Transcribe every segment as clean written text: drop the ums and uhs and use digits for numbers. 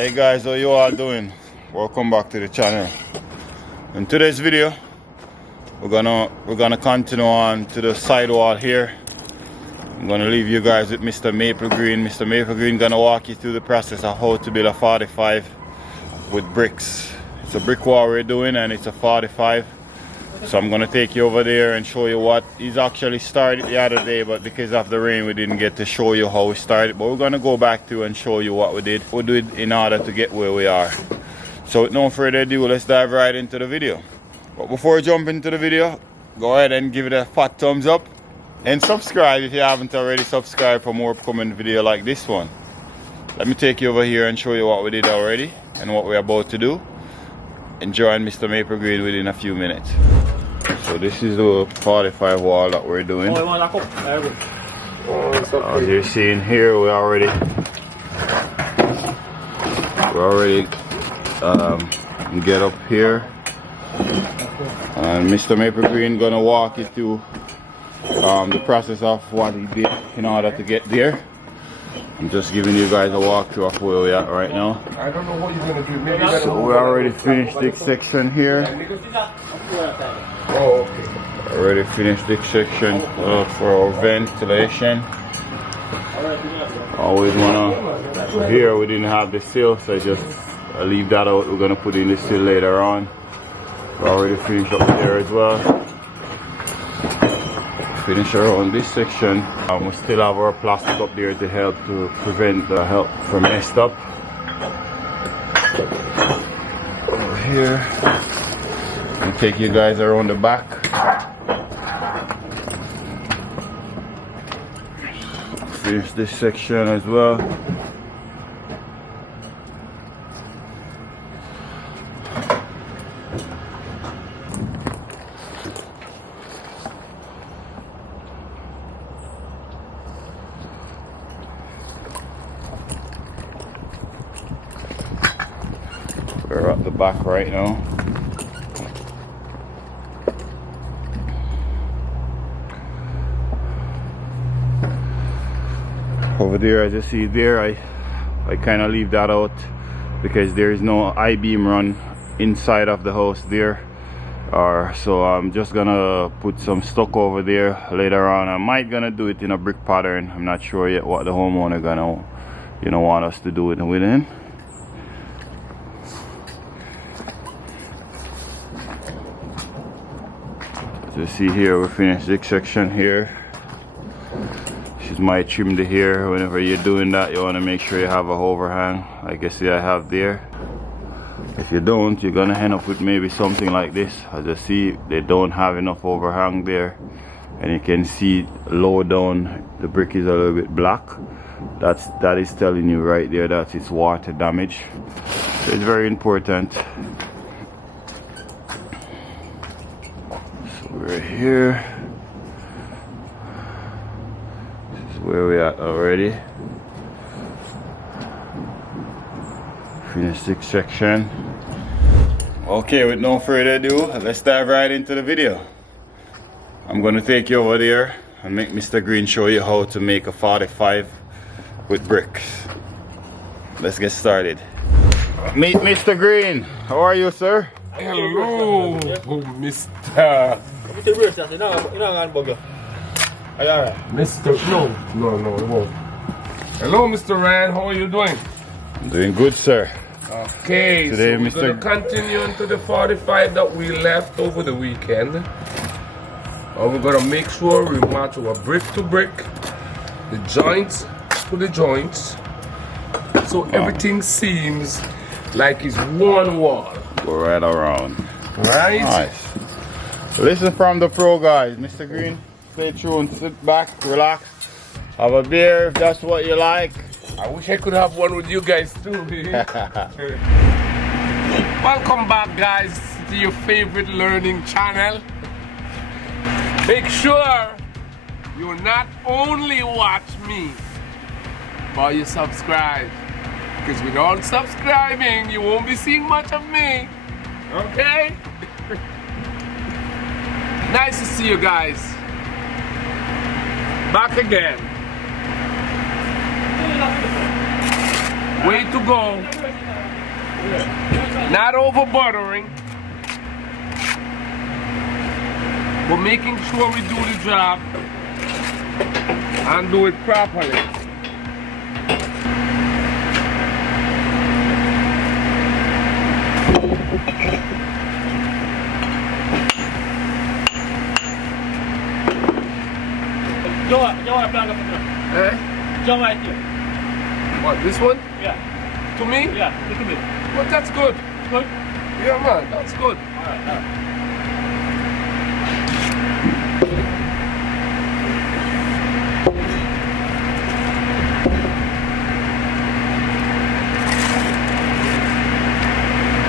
Hey guys, how you all doing? Welcome back to the channel. In today's video, we're gonna continue on to the sidewall here. I'm gonna leave you guys with Mr. Maple Green. Mr. Maple Green gonna walk you through the process of how to build a 45 with bricks. It's a brick wall we're doing and it's a 45. So I'm gonna take you over there and show you what he's actually started the other day, but because of the rain we didn't get to show you how we started. But we're gonna go back through and show you what we did. We'll do it in order to get where we are. So with no further ado, let's dive right into the video. But before we jump into the video, go ahead and give it a fat thumbs up and subscribe if you haven't already subscribed for more upcoming video like this one. Let me take you over here and show you what we did already and what we're about to do. Enjoying Mr. Maple Green within a few minutes. So this is the 45 wall that we're doing. As you're seeing here, we already get up here, and Mr. Maple Green gonna walk you through the process of what he did in order to get there. I'm just giving you guys a walkthrough of where we're at right now. I don't know what you're gonna do. Maybe So we already finished this section here. Oh, okay. Already finished this section for our ventilation. Always wanna. Here we didn't have the sill, so I leave that out. We're gonna put in the sill later on. We already finished up there as well. Finish around this section. We still have our plastic up there to help to prevent the help from messed up. Over here, I'll take you guys around the back. Finish this section as well. We're at the back right now. Over there, as you see there, I kind of leave that out because there is no I-beam run inside of the house there. So I'm just gonna put some stuck over there later on. I might gonna do it in a brick pattern. I'm not sure yet what the homeowner gonna want us to do it with him. As you see here, we finished this section here. This is my trim to here. Whenever you're doing that, you want to make sure you have a overhang like you see I have there. If you don't, you're gonna end up with maybe something like this. As you see, they don't have enough overhang there, and you can see low down the brick is a little bit black. That is telling you right there that it's water damage. So it's very important. We're here. This is where we're at already. Finished this section. Okay, with no further ado, let's dive right into the video. I'm gonna take you over there and make Mr. Green show you how to make a 45 with bricks. Let's get started. Meet Mr. Green. How are you, sir? Hello, Mr. No, it won't. Hello, Mr. Rand. How are you doing? I'm doing good, sir. Okay, Today, so we're going to continue into the 45 that we left over the weekend. And we're going to make sure we match our brick to brick, the joints to the joints, so everything seems like it's one wall. Go right around. Right? Nice. Listen from the pro, guys. Mr. Green, stay tuned, sit back, relax, have a beer if that's what you like. I wish I could have one with you guys too. Welcome back, guys, to your favorite learning channel. Make sure you not only watch me, but you subscribe. Because without subscribing, you won't be seeing much of me. Okay? Nice to see you guys. Back again. Way to go. Not over buttering, but making sure we do the job and do it properly. Jump right here. What, this one? Yeah. To me? Yeah, look at me. Well, that's good. Good? Yeah, man, that's good. Alright, alright.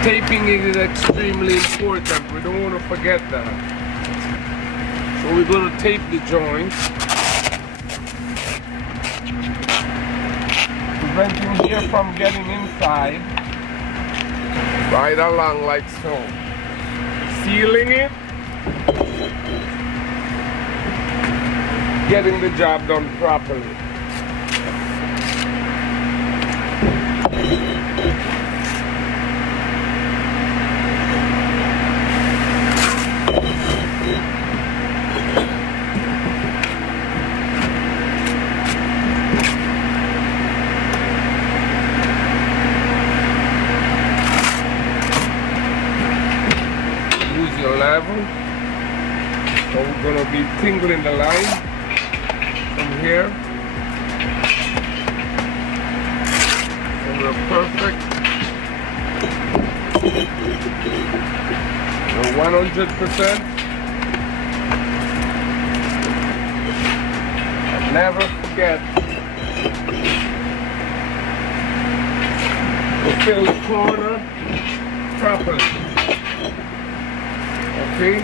Taping is extremely important. We don't want to forget that. So we're going to tape the joints, preventing hair from getting inside. Right along like so. Sealing it. Getting the job done properly. Level. So we're going to be tingling the line from here. So we're perfect. We're 100%. And never forget to fill the corner properly. Okay.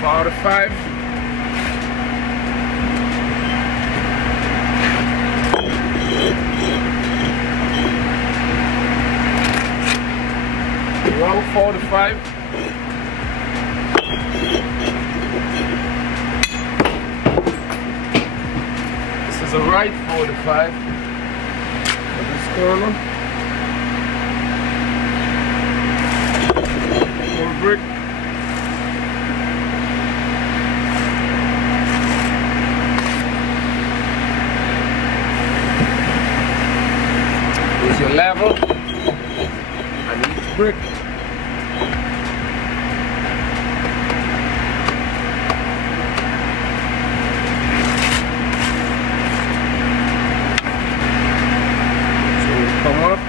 Four to five. Wrong 4 to 5. The right 4 to 5 for this corner. One brick. Here's your level and each brick. Come up.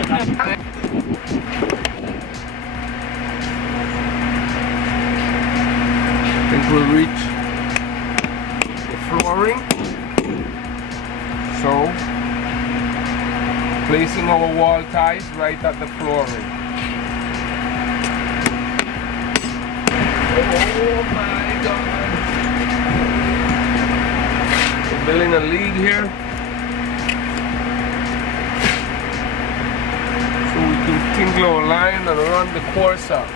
I think we'll reach the flooring. So, placing our wall ties right at the flooring. Oh my God. We're building a lead here. So we can tingle our line and run the course out.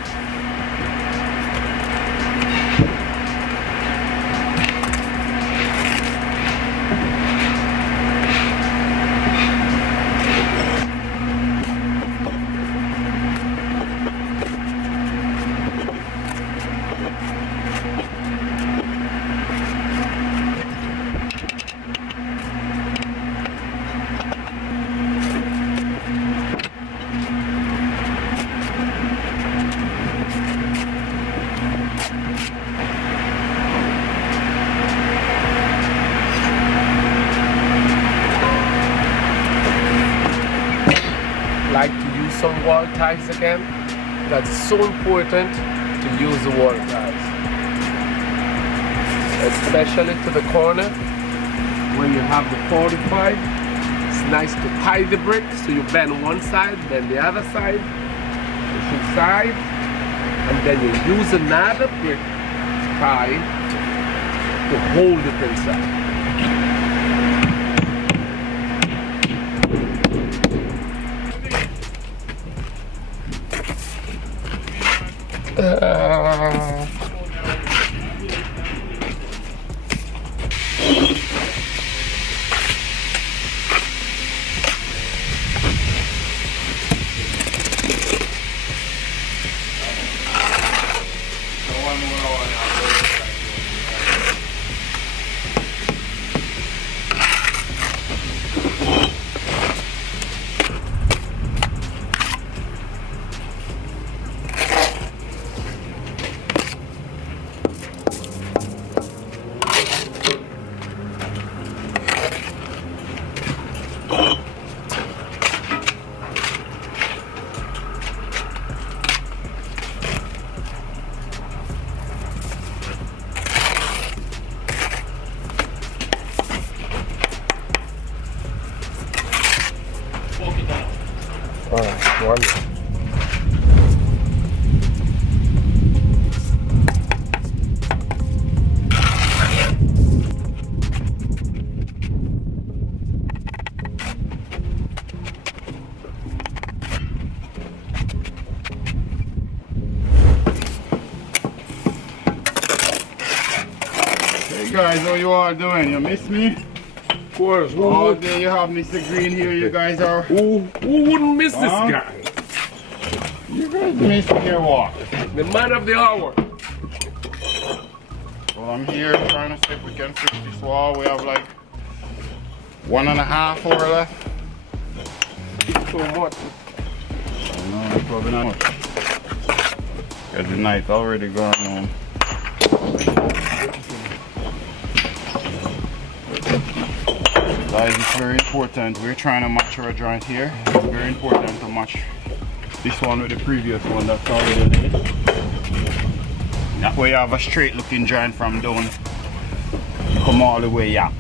Like to use some wall ties again. That's so important to use the wall ties, especially to the corner when you have the 45. It's nice to tie the brick so you bend one side, then the other side, push side, and then you use another brick tie to hold it inside. Alright, wonderful. Hey guys, how you all doing? You miss me? Of course. All day you have Mr. Green here, you guys are. Who wouldn't miss this guy? You guys miss me your walk. The man of the hour. Well, I'm here trying to see if we can fix this wall. We have like 1.5 hours left. So much. No, probably not much. Because the night's already gone on. Guys, it's very important. We're trying to match our joint here. It's very important to match this one with the previous one that's already laid. That way you have a straight looking joint from down, come all the way up.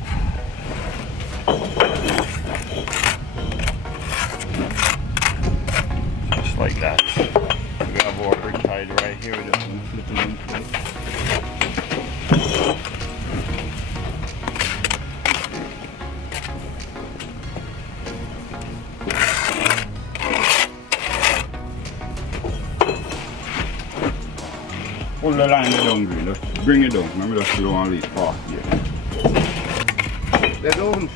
Just like that. We have our brick tied right here. We're just going to flip it in place. Pull the line down, Green. Just bring it down. Remember, just you don't want to leave far. Yeah. They don't.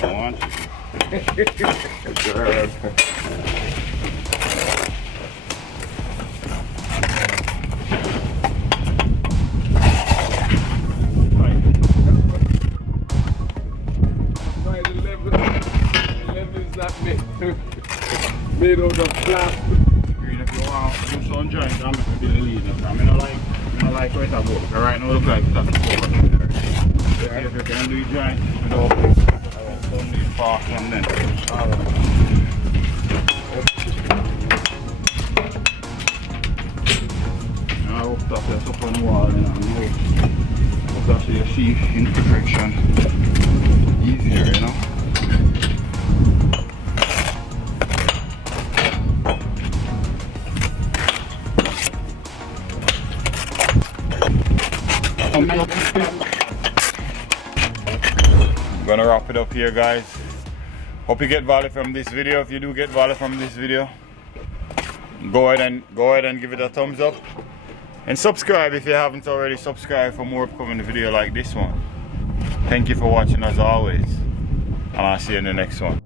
I want Is not made out of plastic. If you want to do some joint, I'm going to be the leader. I don't like where it's about. Right now, it looks like it's at the cover. If you can do joint, you know, don't leave far from then. I hope that's up on the wall, and I hope that you see imperfection easier, you know. I'm gonna wrap it up here, guys. Hope you get value from this video. If you do get value from this video, go ahead and give it a thumbs up and subscribe if you haven't already. Subscribe for more upcoming video like this one. Thank you for watching as always, and I'll see you in the next one.